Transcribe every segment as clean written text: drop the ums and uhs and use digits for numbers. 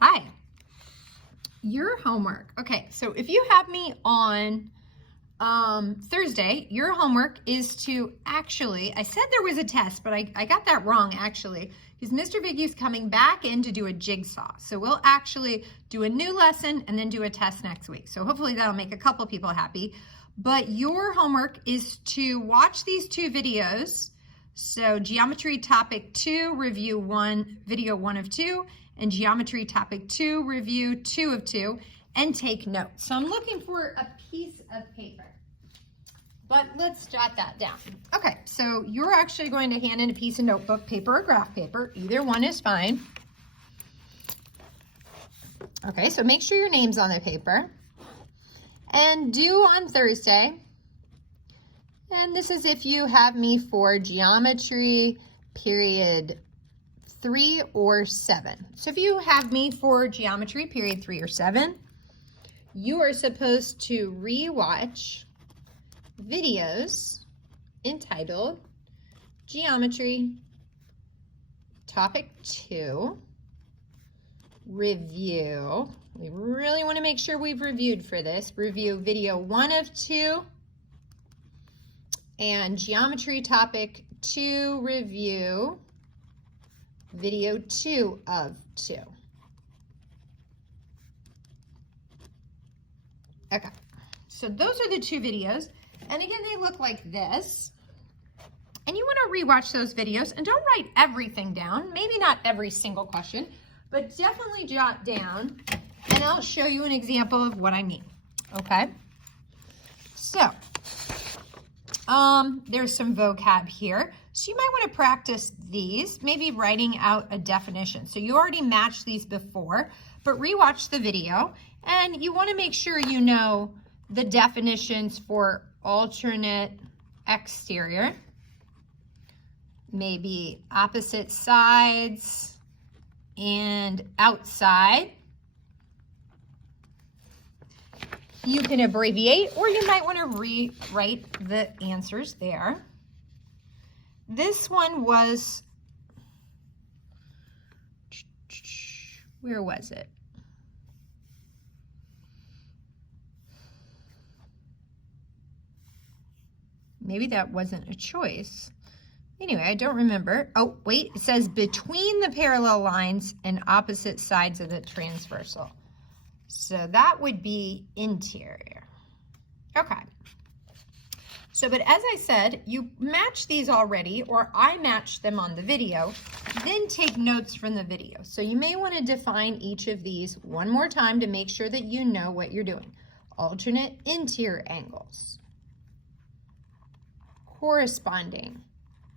Hi. Your homework. Okay, so if you have me on Thursday, your homework is to actually, I said there was a test, but I got that wrong actually, because Mr. Viggy's coming back in to do a jigsaw. So we'll actually do a new lesson and then do a test next week. So hopefully that'll make a couple people happy. But your homework is to watch these two videos. So Geometry Topic 2, Review 1, Video 1 of 2, and Geometry Topic 2, Review 2 of 2, and take notes. So I'm looking for a piece of paper, but let's jot that down. Okay, so you're actually going to hand in a piece of notebook paper or graph paper. Either one is fine. Okay, so make sure your name's on the paper. And due on Thursday, and this is if you have me for geometry period 3 or 7. So if you have me for geometry period 3 or 7, you are supposed to rewatch videos entitled Geometry Topic 2 Review. We really want to make sure we've reviewed for this. Review video 1 of 2 and Geometry Topic 2 Review video 2 of 2. Okay, so those are the two videos. And again, they look like this. And you want to rewatch those videos and don't write everything down. Maybe not every single question, but definitely jot down. And I'll show you an example of what I mean. Okay, so there's some vocab here. So you might want to practice these, maybe writing out a definition. So you already matched these before, but rewatch the video. And you want to make sure you know the definitions for alternate exterior, maybe opposite sides and outside. You can abbreviate, or you might want to rewrite the answers there. This one was, where was it? Maybe that wasn't a choice. Anyway, I don't remember. Oh, wait, it says between the parallel lines and opposite sides of the transversal. So that would be interior. Okay. So, but as I said, you match these already, or I matched them on the video, then take notes from the video. So you may want to define each of these one more time to make sure that you know what you're doing. Alternate interior angles, corresponding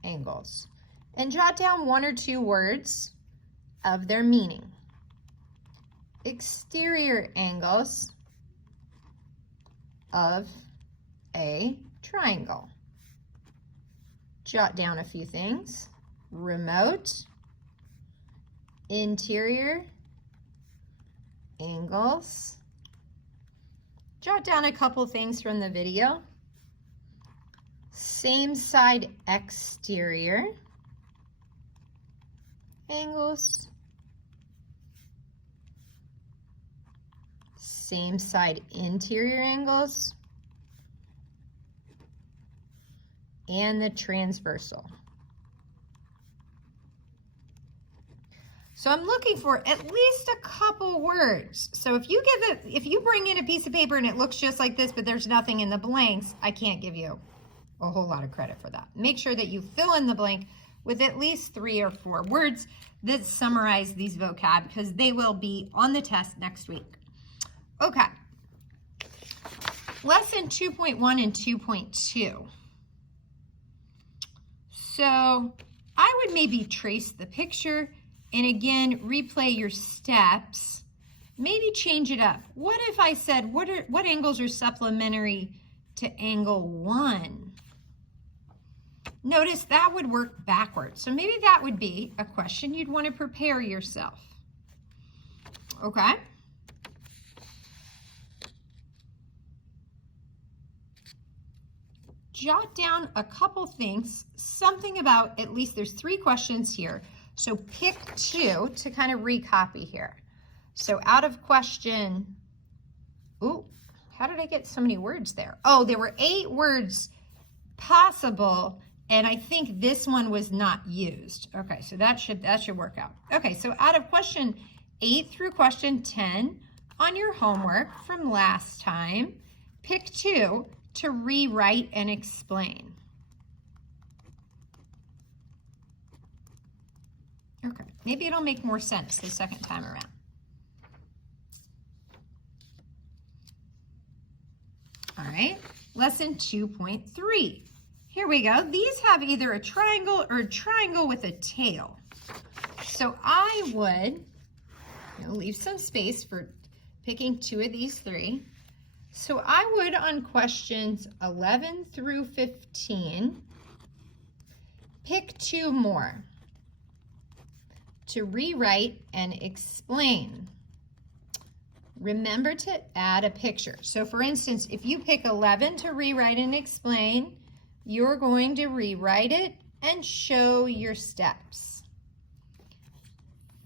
angles, and jot down 1 or 2 words of their meaning. Exterior angles of a triangle. Jot down a few things. Remote interior angles. Jot down a couple things from the video. Same side exterior angles. Same side interior angles. And the transversal. So I'm looking for at least a couple words. So if you bring in a piece of paper and it looks just like this, but there's nothing in the blanks, I can't give you a whole lot of credit for that. Make sure that you fill in the blank with at least 3 or 4 words that summarize these vocab, because they will be on the test next week. Okay. Lesson 2.1 and 2.2. So I would maybe trace the picture and again replay your steps. Maybe change it up. What if I said what angles are supplementary to angle 1? Notice that would work backwards. So maybe that would be a question you'd want to prepare yourself. Okay? Jot down a couple things, something about, at least there's 3 questions here. So pick 2 to kind of recopy here. So out of question, ooh, how did I get so many words there? Oh, there were 8 words possible, and I think this one was not used. Okay, so that should work out. Okay, so out of question 8 through question 10 on your homework from last time, pick 2 to rewrite and explain. Okay, maybe it'll make more sense the second time around. All right, lesson 2.3. Here we go. These have either a triangle or a triangle with a tail. So I would leave some space for picking 2 of these 3. So I would, on questions 11 through 15, pick 2 more to rewrite and explain. Remember to add a picture. So for instance, if you pick 11 to rewrite and explain, you're going to rewrite it and show your steps.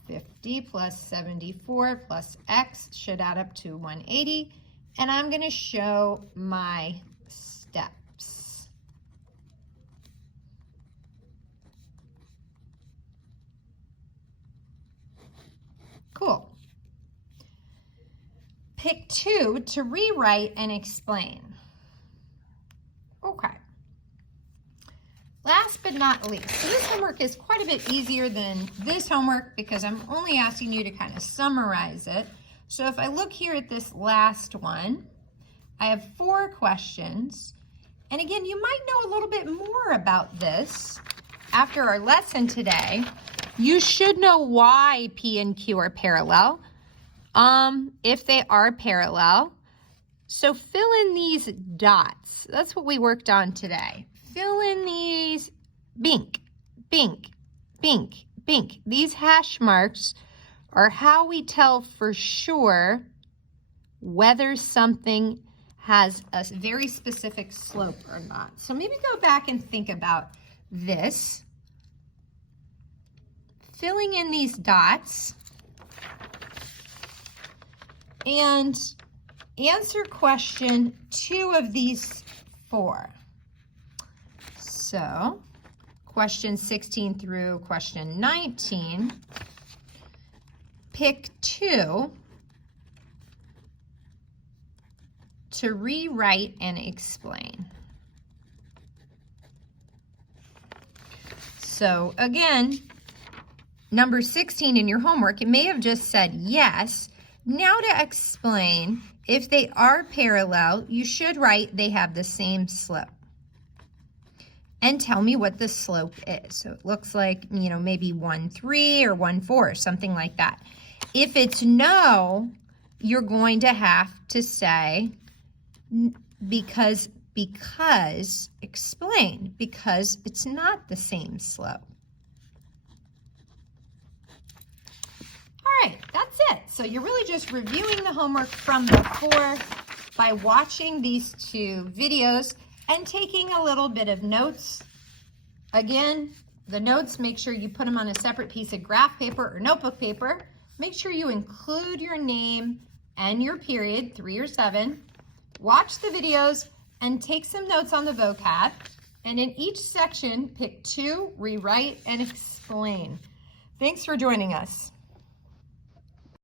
50 plus 74 plus X should add up to 180, and I'm going to show my steps. Cool. Pick 2 to rewrite and explain. Okay. Last but not least, so this homework is quite a bit easier than this homework because I'm only asking you to kind of summarize it. So if I look here at this last one, I have 4 questions. And again, you might know a little bit more about this after our lesson today. You should know why P and Q are parallel, if they are parallel. So fill in these dots. That's what we worked on today. Fill in these bink, bink, bink, bink. These hash marks are how we tell for sure whether something has a very specific slope or not. So maybe go back and think about this. Filling in these dots and answer question 2 of these 4. So, question 16 through question 19, pick 2 to rewrite and explain. So again, number 16 in your homework, it may have just said yes. Now to explain, if they are parallel, you should write they have the same slope. And tell me what the slope is. So it looks like, maybe 1.3 or 1.4, something like that. If it's no, you're going to have to say because explain, because it's not the same slope. All right, that's it. So you're really just reviewing the homework from before by watching these 2 videos and taking a little bit of notes. Again, the notes, make sure you put them on a separate piece of graph paper or notebook paper. Make sure you include your name and your period, 3 or 7. Watch the videos and take some notes on the vocab. And in each section, pick 2, rewrite, and explain. Thanks for joining us.